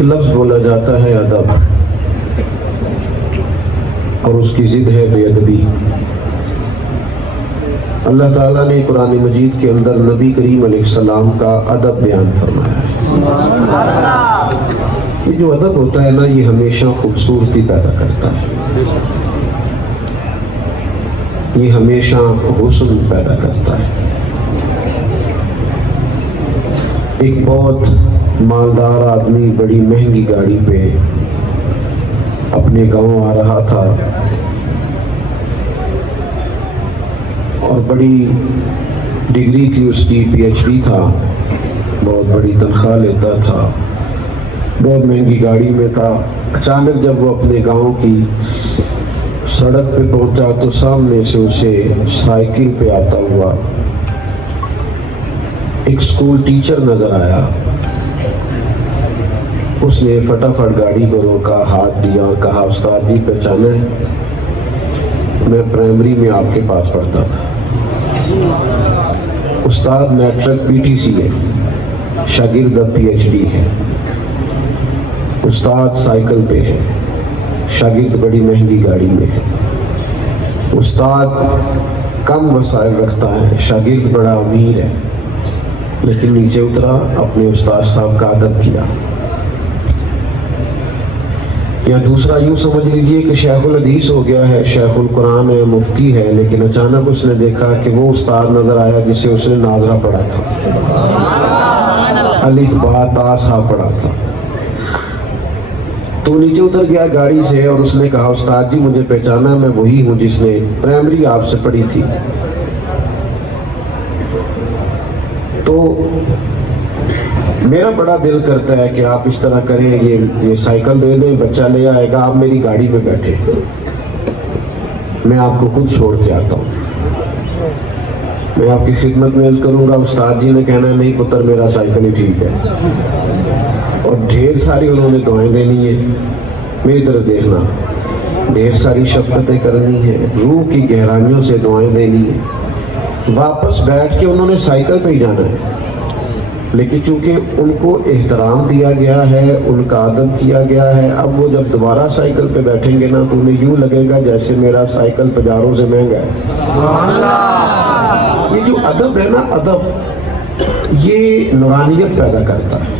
ایک لفظ بولا جاتا ہے ادب، اور اس کی ضد ہے بے ادبی۔ اللہ تعالیٰ نے قرآن مجید کے اندر نبی کریم علیہ السلام کا ادب بیان فرمایا ہے۔ یہ جو ادب ہوتا ہے نا، یہ ہمیشہ خوبصورتی پیدا کرتا ہے، یہ ہمیشہ حسن پیدا کرتا ہے۔ ایک بہت مالدار آدمی بڑی مہنگی گاڑی پہ اپنے گاؤں آ رہا تھا، اور بڑی ڈگری تھی اس کی، پی ایچ ڈی تھا، بہت بڑی تنخواہ لیتا تھا، بہت مہنگی گاڑی میں تھا۔ اچانک جب وہ اپنے گاؤں کی سڑک پہ پہنچا تو سامنے سے اسے سائیکل پہ آتا ہوا ایک اسکول ٹیچر نظر آیا۔ اس نے فٹافٹ گاڑی کو روکا، ہاتھ دیا اور کہا، استاد جی پہچانا ہے؟ میں پرائمری میں آپ کے پاس پڑھتا تھا۔ استاد میٹرک پی ٹی سی ہے، شاگرد پی ایچ ڈی ہے۔ استاد سائیکل پہ ہے، شاگرد بڑی مہنگی گاڑی میں ہے۔ استاد کم وسائل رکھتا ہے، شاگرد بڑا امیر ہے، لیکن نیچے اترا، اپنے استاد صاحب کا ادب کیا۔ یا دوسرا یوں سمجھ لیجئے کہ شیخ الحدیث ہو گیا ہے، شیخ القرآن ہے، مفتی ہے، لیکن اچانک اس نے دیکھا کہ وہ استاد نظر آیا جسے اس نے ناظرہ پڑھا تھا، الف با تا سا پڑھا تھا۔ تو نیچے اتر گیا گاڑی سے اور اس نے کہا، استاد جی مجھے پہچانا، میں وہی ہوں جس نے پرائمری آپ سے پڑھی تھی۔ تو میرا بڑا دل کرتا ہے کہ آپ اس طرح کریں، یہ سائیکل دے دیں، بچہ لے آئے گا، آپ میری گاڑی پہ بیٹھے، میں آپ کو خود چھوڑ کے آتا ہوں، میں آپ کی خدمت میں عرض کروں گا۔ استاد جی نے کہنا ہے، نہیں پتر میرا سائیکل ہی ٹھیک ہے، اور ڈھیر ساری انہوں نے دعائیں دینی ہے۔ میری طرف دیکھنا، ڈھیر ساری شفقتیں کرنی ہے، روح کی گہرائیوں سے دعائیں دینی ہے۔ واپس بیٹھ کے انہوں نے سائیکل پہ ہی جانا ہے، لیکن چونکہ ان کو احترام دیا گیا ہے، ان کا ادب کیا گیا ہے، اب وہ جب دوبارہ سائیکل پہ بیٹھیں گے نا تو انہیں یوں لگے گا جیسے میرا سائیکل بازاروں سے مہنگا ہے۔ یہ جو ادب ہے نا، ادب یہ نورانیت پیدا کرتا ہے،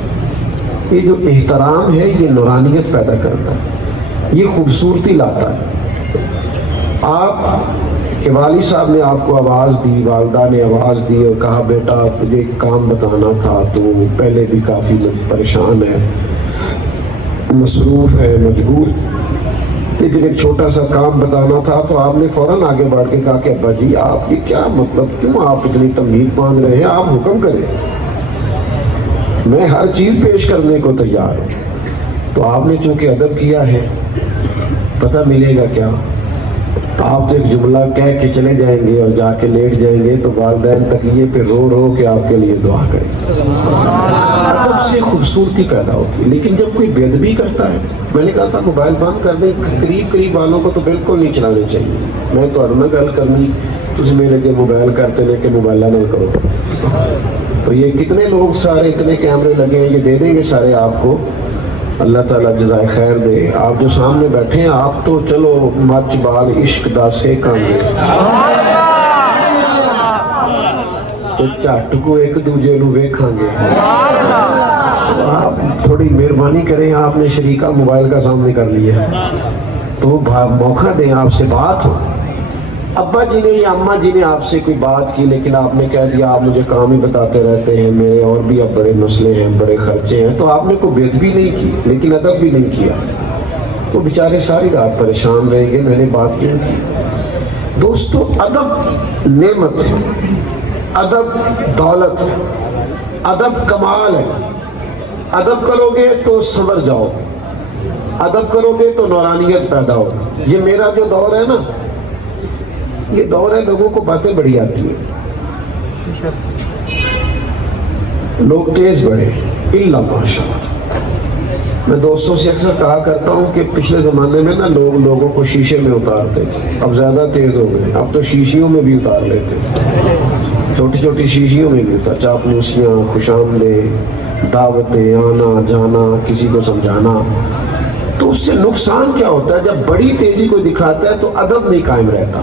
یہ جو احترام ہے یہ نورانیت پیدا کرتا ہے، یہ خوبصورتی لاتا ہے۔ آپ کہ والد صاحب نے آپ کو آواز دی، والدہ نے آواز دی اور کہا، بیٹا تجھے ایک کام بتانا تھا، تو پہلے بھی کافی پریشان ہے، مصروف ہے، مجبور، لیکن ایک چھوٹا سا کام بتانا تھا، تو آپ نے فوراً آگے بڑھ کے کہا کہ ابا جی آپ یہ کیا مطلب، کیوں آپ اتنی تمہید مانگ رہے ہیں، آپ حکم کریں، میں ہر چیز پیش کرنے کو تیار ہوں۔ تو آپ نے چونکہ ادب کیا ہے، پتہ ملے گا کیا، آپ تو ایک جملہ کہہ کے چلے جائیں گے اور جا کے لیٹ جائیں گے، تو والدین تکیے پہ رو رو کے آپ کے لیے دعا کریں۔ ادب سے خوبصورتی پیدا ہوتی ہے۔ لیکن جب کوئی بے ادبی کرتا ہے، میں نے کہا تھا موبائل بند کر دیں، قریب والوں کو تو بالکل نہیں چلانے چاہیے، میں تو ارنا گل کرنی، تجھے میرے کے موبائل کرتے لے کے موبائلہ نہ کرو۔ تو یہ کتنے لوگ سارے اتنے کیمرے لگے ہیں، یہ دے دیں گے سارے آپ کو، اللہ تعالیٰ جزائے خیر دے۔ آپ جو سامنے بیٹھے ہیں، آپ تو چلو مچ بال عشق دا سیکاں گے، تو جھٹ کو ایک دوجے نو ویکھاں گے۔ آپ تھوڑی مہربانی کریں، آپ نے شریکہ موبائل کا سامنے کر لیا، تو موقع دیں، آپ سے بات ہو۔ ابا جی نے یا اماں جی نے آپ سے کوئی بات کی، لیکن آپ نے کہہ دیا آپ مجھے کام ہی بتاتے رہتے ہیں، میرے اور بھی اب بڑے مسئلے ہیں، بڑے خرچے ہیں، تو آپ نے کوئی بے ادبی نہیں کی لیکن ادب بھی نہیں کیا، تو بیچارے ساری رات پریشان رہیں گے، میں نے بات کیوں کی۔ دوستو ادب نعمت ہے، ادب دولت ہے، ادب کمال ہے۔ ادب کرو گے تو سنور جاؤ گے، ادب کرو گے تو نورانیت پیدا ہوگی۔ یہ میرا جو دور ہے نا، یہ دور ہے لوگوں کو باتیں بڑی آتی ہیں، لوگ تیز بڑھے، الا ماشاء اللہ۔ میں دوستوں سے اکثر کہا کرتا ہوں کہ پچھلے زمانے میں نا لوگوں کو شیشے میں اتارتے تھے، اب زیادہ تیز ہو گئے، اب تو شیشیوں میں بھی اتار لیتے ہیں، چھوٹی چھوٹی شیشیوں میں بھی اتار، چاپلوسیاں، خوش آمدید، دعوتیں، آنا جانا، کسی کو سمجھانا، تو اس سے نقصان کیا ہوتا ہے؟ جب بڑی تیزی کو دکھاتا ہے تو ادب نہیں قائم رہتا۔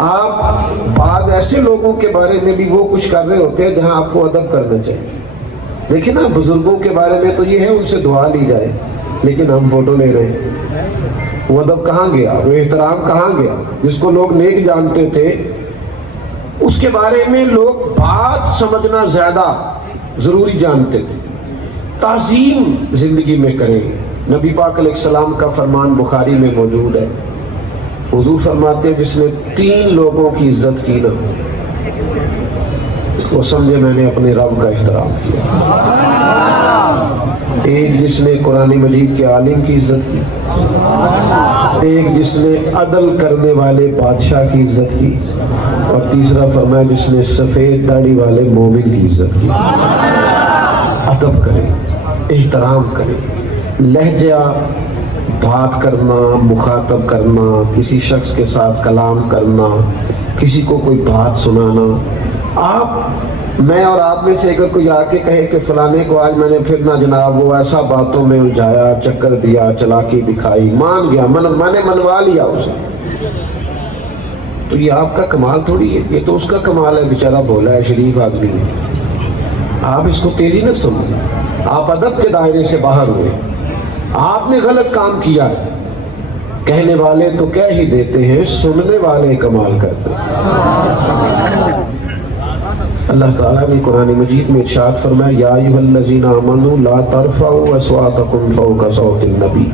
آپ بعض ایسے لوگوں کے بارے میں بھی وہ کچھ کر رہے ہوتے ہیں جہاں آپ کو ادب کرنا چاہیے، لیکن نا بزرگوں کے بارے میں تو یہ ہے ان سے دعا لی جائے، لیکن ہم فوٹو لے رہے ہیں۔ وہ ادب کہاں گیا؟ وہ احترام کہاں گیا؟ جس کو لوگ نیک جانتے تھے اس کے بارے میں لوگ بات سمجھنا زیادہ ضروری جانتے تھے۔ تعظیم زندگی میں کریں۔ نبی پاک علیہ السلام کا فرمان بخاری میں موجود ہے، حضور فرماتے ہیں جس نے 3 لوگوں کی عزت کی نا، وہ سمجھے میں نے اپنے رب کا احترام کیا۔ ایک جس نے قرآن مجید کے عالم کی عزت کی، ایک جس نے عدل کرنے والے بادشاہ کی عزت کی، اور تیسرا فرمایا جس نے سفید داڑھی والے مومن کی عزت کی۔ ادب کریں، احترام کریں، لہجہ بات کرنا، مخاطب کرنا، کسی شخص کے ساتھ کلام کرنا، کسی کو کوئی بات سنانا۔ میں اور آپ میں سے اگر کوئی آ کے کہے کہ فلانے کو آج میں نے پھر نہ جناب وہ ایسا باتوں میں الجھایا، چکر دیا، چلاکی دکھائی، مان گیا، میں نے منوا لیا اسے، تو یہ آپ کا کمال تھوڑی ہے، یہ تو اس کا کمال ہے، بیچارہ بھولا ہے، شریف آدمی ہے۔ آپ اس کو تیزی نہ سمجھیں، آپ ادب کے دائرے سے باہر ہوئے، آپ نے غلط کام کیا ہے، کہنے والے تو کہہ ہی دیتے ہیں، سننے والے کمال کرتے ہیں۔ اللہ تعالیٰ نے قرآن مجید میں ارشاد فرمایا یا ایھا الذین آمنوا لا ترفعوا اصواتکم فوق صوت النبی،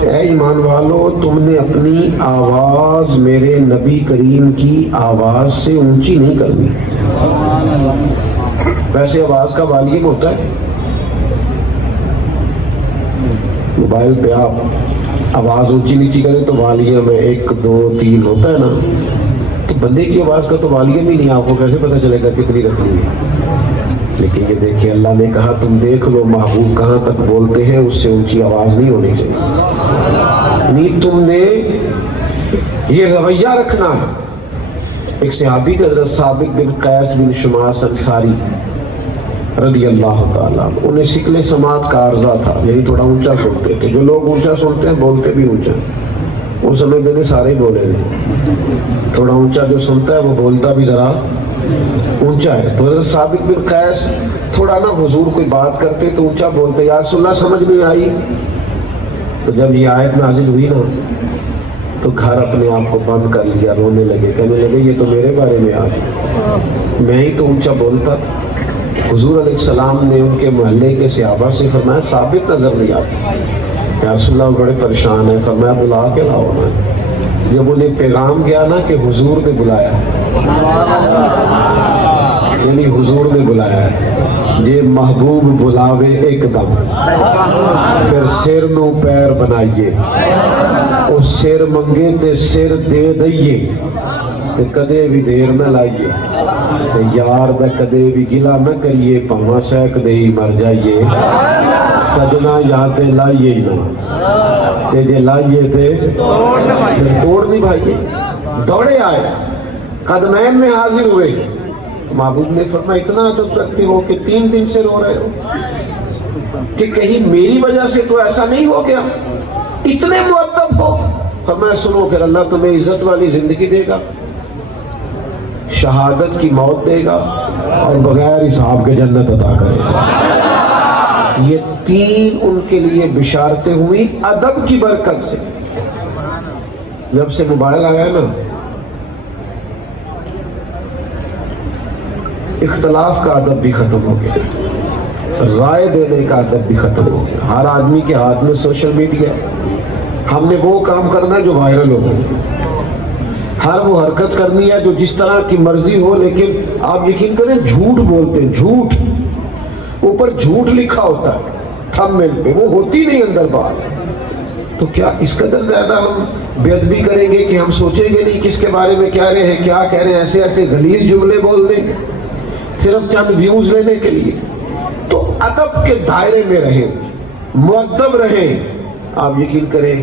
اے ایمان والو تم نے اپنی آواز میرے نبی کریم کی آواز سے اونچی نہیں کرنی۔ ویسے آواز کا والیوم ہوتا ہے، موبائل پہ آپ آواز اونچی نیچی کریں تو والیوم ہے 1 2 3 ہوتا ہے نا، تو بندے کی آواز کا تو والیوم ہی نہیں، آپ کو کیسے پتہ چلے گا کتنی رکھنی ہے؟ لیکن یہ دیکھیں اللہ نے کہا تم دیکھ لو محبوب کہاں تک بولتے ہیں، اس سے اونچی آواز نہیں ہونی چاہیے، نہیں تم نے یہ رویہ رکھنا ہے۔ ایک صحابی تھے حضرت ثابت بن قیس بن شماس انصاری رضی اللہ تعالیٰ، انہیں شکل سماعت کا عارضہ تھا، یعنی تھوڑا اونچا سنتے تھے، جو لوگ اونچا سنتے ہیں بولتے بھی اونچا، وہ سمجھتے ہیں سارے بولے نہیں، تھوڑا اونچا جو سنتا ہے وہ بولتا بھی ذرا اونچا ہے۔ تو حضرت ثابت بن قیس تھوڑا نا حضور کوئی بات کرتے تو اونچا بولتے، یا رسول اللہ سمجھ نہیں آئی، تو جب یہ آیت نازل ہوئی نا تو گھر اپنے آپ کو بند کر لیا، رونے لگے، کہنے لگے یہ تو میرے بارے میں آیا، میں ہی تو اونچا بولتا تھا۔ حضور علیہ السلام نے ان کے محلے کے صحابہ سے فرمایا ثابت نظر نہیں آتا، یا رسول اللہ بڑے پریشان ہیں، فرمایا بلا کے لاؤ نا۔ جب انہیں پیغام گیا نا کہ حضور نے بلایا، یعنی حضور نے بلایا ہے، جے محبوب بلاوے ایک دم، پھر سر نو پیر بنائیے، او سر منگے تے سر دے دئیے، تے کدے بھی دیر نہ لائیے، تے یار دا کدے بھی گلا نہ کریے، پاواں سیک دے ہی مر جائیے، سجنا یادیں لائیے نا، تے جے لائیے تے پھر توڑ نہیں بھائیے۔ دوڑے آئے، قدمین میں حاضر ہوئے، محبوب نے فرمایا اتنا ادب رکھتے ہو کہ 3 دن سے رو رہے ہو، کہ کہیں میری وجہ سے تو ایسا نہیں ہو گیا، اتنے مؤدب ہو؟ فرمایا سنو پھر اللہ تمہیں عزت والی زندگی دے گا، شہادت کی موت دے گا، اور بغیر حساب کے جنت عطا کرے گا۔ یہ 3 ان کے لیے بشارتیں ہوئی ادب کی برکت سے۔ جب سے موبائل آیا نا، اختلاف کا ادب بھی ختم ہو گیا، رائے دینے کا ادب بھی ختم ہو گیا۔ ہر آدمی کے ہاتھ میں سوشل میڈیا، ہم نے وہ کام کرنا ہے جو وائرل ہو، ہر وہ حرکت کرنی ہے جو جس طرح کی مرضی ہو، لیکن آپ یقین کریں جھوٹ بولتے ہیں، جھوٹ اوپر جھوٹ لکھا ہوتا ہے تھمبنیل پہ، وہ ہوتی نہیں اندر بات۔ تو کیا اس قدر زیادہ ہم بے ادبی کریں گے کہ ہم سوچیں گے نہیں کس کے بارے میں کیا رہے ہیں، کیا کہہ رہے ہیں، ایسے ایسے غلیظ جملے بول دیں گے صرف چند ویوز لینے کے لیے؟ تو ادب کے دائرے میں رہیں، مؤدب رہیں۔ آپ یقین کریں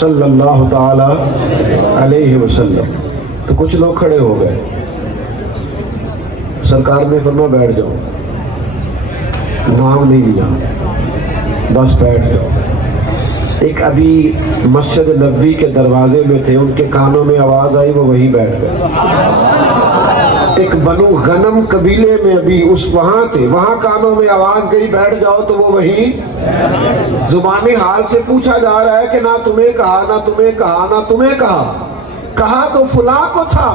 صلی اللہ تعالی علیہ وسلم. تو کچھ لوگ کھڑے ہو گئے. سرکار نے فرمایا بیٹھ جاؤ. نام نہیں لیا, بس بیٹھ جاؤ. ایک ابھی مسجد نبوی کے دروازے میں تھے, ان کے کانوں میں آواز آئی, وہ وہیں بیٹھ گئے. ایک بنو غنم قبیلے میں ابھی اس وہاں تھے, وہاں کانوں میں آواز گئی بیٹھ جاؤ, تو وہ وہیں. زبانی حال سے پوچھا جا رہا ہے کہ نہ تمہیں کہا, نہ تمہیں کہا, نہ تمہیں کہا. کہا تو فلاں کو تھا,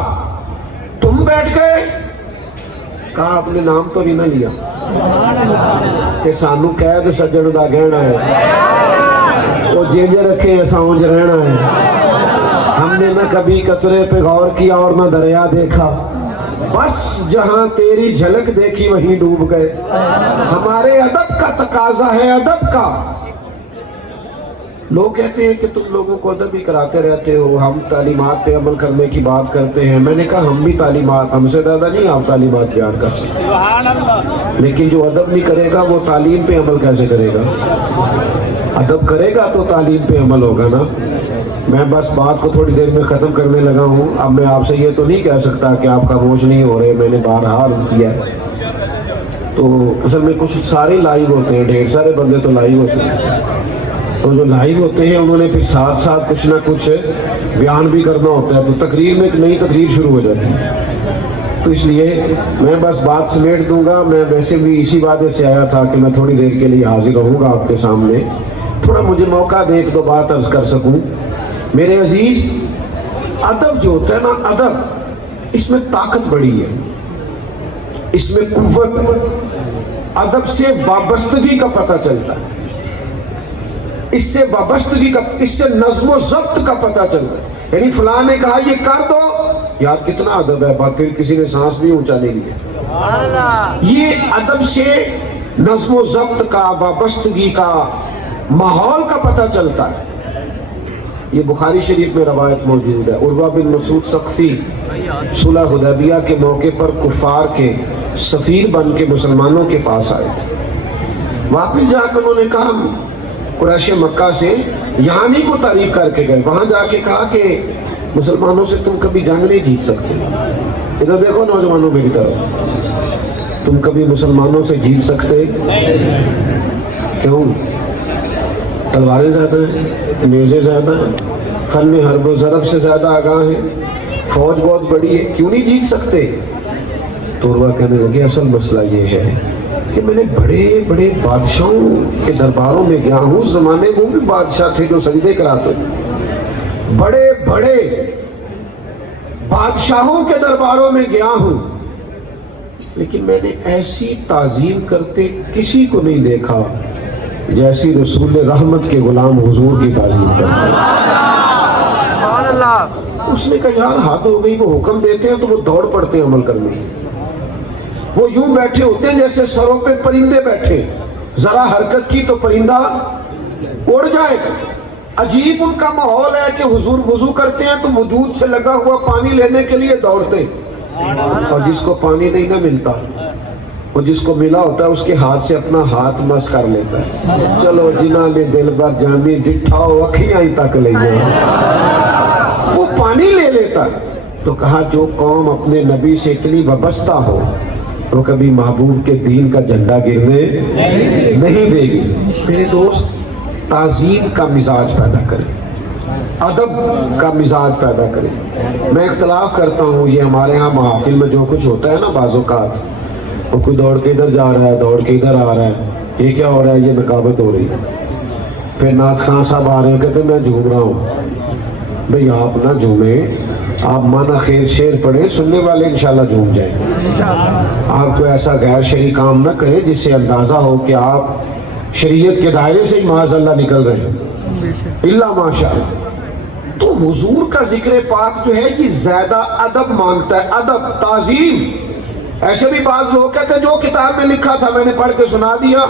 تم بیٹھ گئے. کہا آپ نے نام تو نہیں نہ لیا کہ سانو قید سجن دا گہنا ہے, وہ جیجے رکھے ساؤنج رہنا ہے. ہم نے نہ کبھی قطرے پہ غور کیا اور نہ دریا دیکھا, بس جہاں تیری جھلک دیکھی وہیں ڈوب گئے. ہمارے ادب کا تقاضا ہے, ادب کا. لوگ کہتے ہیں کہ تم لوگوں کو ادب ہی کراتے رہتے ہو, ہم تعلیمات پہ عمل کرنے کی بات کرتے ہیں. میں نے کہا ہم بھی تعلیمات, ہم سے زیادہ نہیں آپ تعلیمات بیان کر سکتے, لیکن جو ادب نہیں کرے گا وہ تعلیم پہ عمل کیسے کرے گا؟ ادب کرے گا تو تعلیم پہ عمل ہوگا نا. میں بس بات کو تھوڑی دیر میں ختم کرنے لگا ہوں. اب میں آپ سے یہ تو نہیں کہہ سکتا کہ آپ خاموش نہیں ہو رہے, میں نے بارہا عرض کیا ہے. تو اصل میں کچھ سارے لائیو ہوتے ہیں, ڈھیر سارے بندے تو لائیو ہوتے ہیں. تو جو لائیو ہوتے ہیں انہوں نے پھر ساتھ ساتھ کچھ نہ کچھ بیان بھی کرنا ہوتا ہے, تو تقریر میں ایک نئی تقریر شروع ہو جاتی ہے. تو اس لیے میں بس بات سمیٹ دوں گا. میں ویسے بھی اسی وعدے سے آیا تھا کہ میں تھوڑی دیر کے لیے حاضر رہوں گا آپ کے سامنے, تھوڑا مجھے موقع دے ایک دو بات عرض کر سکوں. میرے عزیز, ادب جو ہوتا ہے نا, ادب اس میں طاقت بڑی ہے, اس میں قوت. ادب سے وابستگی کا پتہ چلتا ہے, اس سے وابستگی کا, اس سے نظم و ضبط کا پتہ چلتا ہے. یعنی فلاں نے کہا یہ کر دو, یار کتنا ادب ہے, باقی کسی نے سانس بھی اونچا نہیں لیا. یہ ادب سے نظم و ضبط کا, وابستگی کا, ماحول کا پتہ چلتا ہے. یہ بخاری شریف میں روایت موجود ہے. عروہ بن مسعود ثقفی صلح حدیبیہ کے موقع پر کفار کے سفیر بن کے مسلمانوں کے پاس آئے. واپس جا کر انہوں نے کہا قریش مکہ سے یہاں نہیں کو تعریف کر کے گئے, وہاں جا کے کہا کہ مسلمانوں سے تم کبھی جنگ نہیں جیت سکتے. ادھر دیکھو نوجوانوں میری طرف, تم کبھی مسلمانوں سے جیت سکتے کیوں؟ تلواریں زیادہ ہیں, نیزے زیادہ ہیں, فن حرب و ضرب سے زیادہ آگاہ ہیں, فوج بہت بڑی ہے, کیوں نہیں جیت سکتے؟ تو عروہ کہنے لگے اصل مسئلہ یہ ہے کہ میں نے بڑے بڑے بادشاہوں کے درباروں میں گیا ہوں. اس زمانے وہ بھی بادشاہ تھے جو سجدے کراتے تھے. بڑے بڑے بادشاہوں کے درباروں میں گیا ہوں, لیکن میں نے ایسی تعظیم کرتے کسی کو نہیں دیکھا جیسی رسول رحمت کے غلام حضور کی تعظیم کرتے. اس نے کہا یار حد ہو گئی, وہ حکم دیتے ہیں تو وہ دوڑ پڑتے ہیں عمل کرنے. وہ یوں بیٹھے ہوتے ہیں جیسے سروں پہ پرندے بیٹھے, ذرا حرکت کی تو پرندہ اڑ جائے. عجیب ان کا ماحول ہے کہ حضور وضو کرتے ہیں تو وجود سے لگا ہوا پانی لینے کے لیے دوڑتے ہیں, اور جس کو پانی نہیں نہ ملتا, وہ جس کو ملا ہوتا ہے اس کے ہاتھ سے اپنا ہاتھ مس کر لیتا ہے. چلو جنہ نے دل بر جانی ڈٹھاؤ اکھیاں ہی تک لے جائے, وہ پانی لے لیتا ہے. تو کہا جو قوم اپنے نبی سے اتنی وابستہ ہو وہ کبھی محبوب کے دین کا جھنڈا گرنے نہیں دے گی. میرے دوست, تعظیم کا مزاج پیدا کریں, ادب کا مزاج پیدا کریں. میں اختلاف کرتا ہوں, یہ ہمارے ہاں محافل میں جو کچھ ہوتا ہے نا بعض اوقات, وہ کوئی دوڑ کے ادھر جا رہا ہے, دوڑ کے ادھر آ رہا ہے, یہ کیا ہو رہا ہے؟ یہ نقابت ہو رہی ہے. پھر نعت خان صاحب آ رہے ہیں, کہتے میں جھوم رہا ہوں. بھئی آپ نہ جھومیں, آپ مانا خیز شعر پڑھیں, سننے والے انشاءاللہ جھوم جائیں. آپ کو ایسا غیر شرعی کام نہ کریں جس سے اندازہ ہو کہ آپ شریعت کے دائرے سے ہی معاذ اللہ نکل رہے ہیں, الا ماشاءاللہ. تو حضور کا ذکر پاک جو ہے یہ زیادہ ادب مانگتا ہے, ادب, تعظیم. ایسے بھی بعض لوگ کہتے ہیں جو کتاب میں لکھا تھا میں نے پڑھ کے سنا دیا.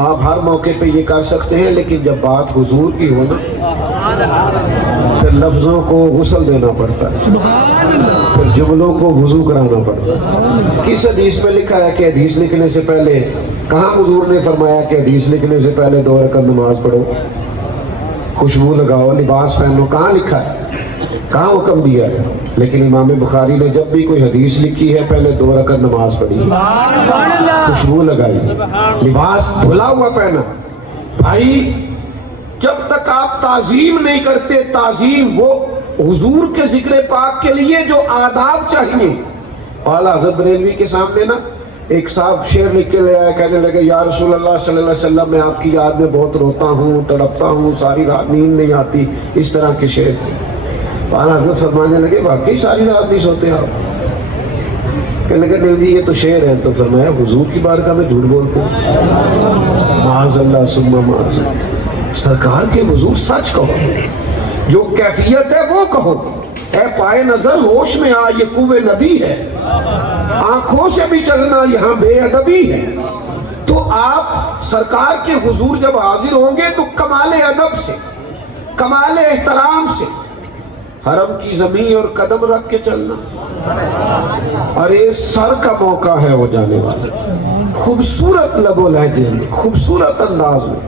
آپ ہر موقع پہ یہ کر سکتے ہیں, لیکن جب بات حضور کی ہو نا پھر لفظوں کو غسل دینا پڑتا ہے, پھر جملوں کو وضو کرانا پڑتا ہے. کس حدیث میں لکھا ہے کہ حدیث لکھنے سے پہلے, کہاں حضور نے فرمایا کہ حدیث لکھنے سے پہلے 2 رکعت نماز پڑھو؟ خوشبو لگاؤ, لباس پہنو. کہاں لکھا ہے, کہاں حکم دیا ہے؟ لیکن امام بخاری نے جب بھی کوئی حدیث لکھی ہے پہلے 2 رکعت نماز پڑھی, خوشبو لگائی, لباس دھلا ہوا پہنا. بھائی جب تک آپ تعظیم نہیں کرتے, تعظیم وہ حضور کے ذکر پاک کے لیے جو آداب چاہیے. اعلیٰ حضرت بریلوی کے سامنے نا ایک صاحب شعر لکھ کے لے آیا, کہنے لگے یا رسول اللہ صلی اللہ علیہ وسلم میں آپ کی یاد میں بہت روتا ہوں, تڑپتا ہوں, ساری رات نیند نہیں آتی. اس طرح کے شعر تھے. اعلیٰ حضرت فرمانے لگے واقعی ساری رات نہیں سوتے آپ؟ کہنے لگے نہیں جی یہ تو شعر ہے. تو فرمایا حضور کی بارگاہ میں جھوٹ بولتے ہیں؟ معاذ اللہ ثم معاذ اللہ. سرکار کے حضور سچ کہو, جو کیفیت ہے وہ کہو. اے پائے نظر ہوش میں آ, یہ قوے نبی ہے, آنکھوں سے بھی چلنا یہاں بے ادبی ہے. تو آپ سرکار کے حضور جب حاضر ہوں گے تو کمال ادب سے, کمال احترام سے حرم کی زمین اور قدم رکھ کے چلنا. ارے سر کا موقع ہے وہ جانے والا. خوبصورت لب و لہجے میں, خوبصورت انداز میں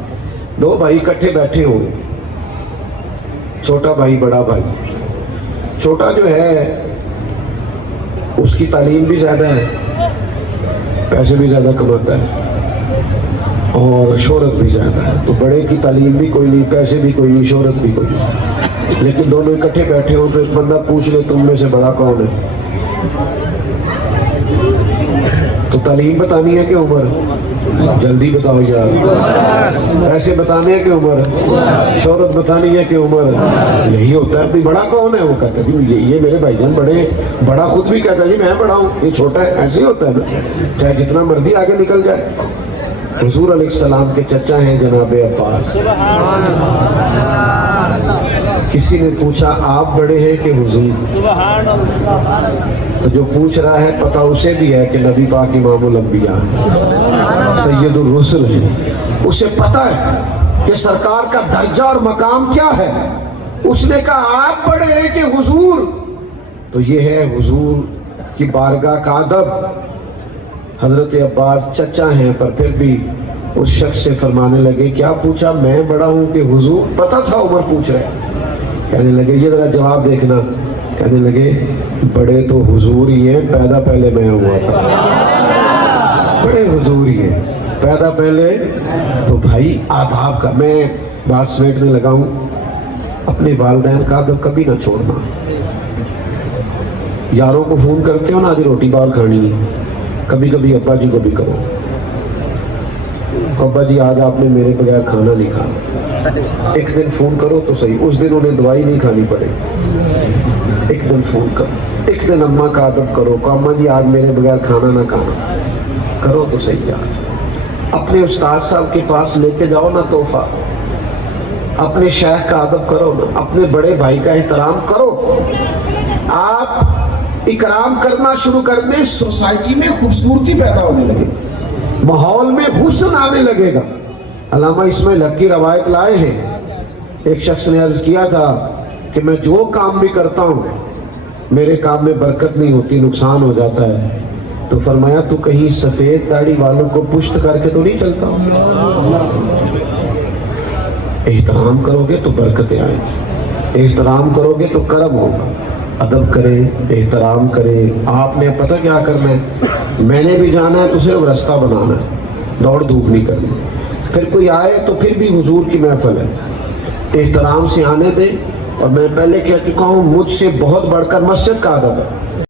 2 بھائی اکٹھے بیٹھے ہوئے, چھوٹا بھائی بڑا بھائی. چھوٹا جو ہے اس کی تعلیم بھی زیادہ ہے, پیسے بھی زیادہ کماتا ہے اور شہرت بھی زیادہ ہے. تو بڑے کی تعلیم بھی کوئی نہیں, پیسے بھی کوئی نہیں, شہرت بھی کوئی نہیں. لیکن دونوں اکٹھے بیٹھے ہو تو ایک بندہ پوچھ لے تم میں سے بڑا کون ہے, تو تعلیم بتانی ہے کہ عمر؟ جلدی بتاؤ یار. پیسے بتانے ہیں کہ عمر؟ شہرت بتانی ہے کہ عمر؟ یہی ہوتا ہے. بڑا کون ہے؟ وہ کہتا ہے یہ میرے بھائی جان بڑے ہیں. بڑا خود بھی کہتا ہے جی میں بڑا ہوں, یہ چھوٹا ہے. ایسے ہی ہوتا ہے نا, چاہے جتنا مرضی آگے نکل جائے. حضور علیہ السلام کے چچا ہیں جناب عباس. کسی نے پوچھا آپ بڑے ہیں کہ حضور؟ تو جو پوچھ رہا ہے پتہ اسے بھی ہے کہ نبی پاک امام الانبیاء ہیں, سید الرسل ہیں. اسے پتہ ہے کہ سرکار کا درجہ اور مقام کیا ہے. اس نے کہا آپ بڑے ہیں کہ حضور؟ تو یہ ہے حضور کی بارگاہ کا ادب. حضرت عباس چچا ہیں پر پھر بھی اس شخص سے فرمانے لگے کیا پوچھا, میں بڑا ہوں کہ حضور؟ پتہ تھا عمر پوچھ رہے. کہنے لگے یہ ذرا جواب دیکھنا. کہنے لگے بڑے تو حضور ہی ہیں, پیدا پہلے میں ہوا تھا. بڑے حضور ہی ہیں, پیدا پہلے. تو بھائی آداب کا میں بات سمیٹنے لگا ہوں. اپنے والدین کا ادب کبھی نہ چھوڑنا. یاروں کو فون کرتے ہو نا آج روٹی باہر کھانی ہے, کبھی کبھی ابا جی کو بھی کرو, ابا جی آج آپ نے میرے بغیر کھانا نہیں کھانا. ایک دن فون کرو تو صحیح, اس دن انہیں دوائی نہیں کھانی پڑے. ایک دن فون کرو, ایک دن اماں کا ادب کرو کہ اماں جی آج میرے بغیر کھانا نہ کھانا. کرو تو صحیح یار. اپنے استاد صاحب کے پاس لے کے جاؤ نا تحفہ, اپنے شیخ کا ادب کرو نا, اپنے بڑے بھائی کا احترام کرو. آپ اکرام کرنا شروع کر دیں, سوسائٹی میں خوبصورتی پیدا ہونے لگے, ماحول میں حسن آنے لگے گا. علامہ اسماعیل حق کی روایت لائے ہیں. ایک شخص نے عرض کیا تھا کہ میں جو کام بھی کرتا ہوں میرے کام میں برکت نہیں ہوتی, نقصان ہو جاتا ہے. تو فرمایا تو کہیں سفید داڑھی والوں کو پشت کر کے تو نہیں چلتا؟ احترام کرو گے تو برکتیں آئیں گی, احترام کرو گے تو کرم ہوگا. ادب کریں, احترام کریں. آپ نے پتہ کیا کرنا ہے, میں نے بھی جانا ہے تو صرف رستہ بنانا ہے, دوڑ دھوپ نہیں کرنی. پھر کوئی آئے تو پھر بھی حضور کی محفل ہے, احترام سے آنے دیں. اور میں پہلے کہہ چکا ہوں مجھ سے بہت بڑھ کر مسجد کا ادب ہے.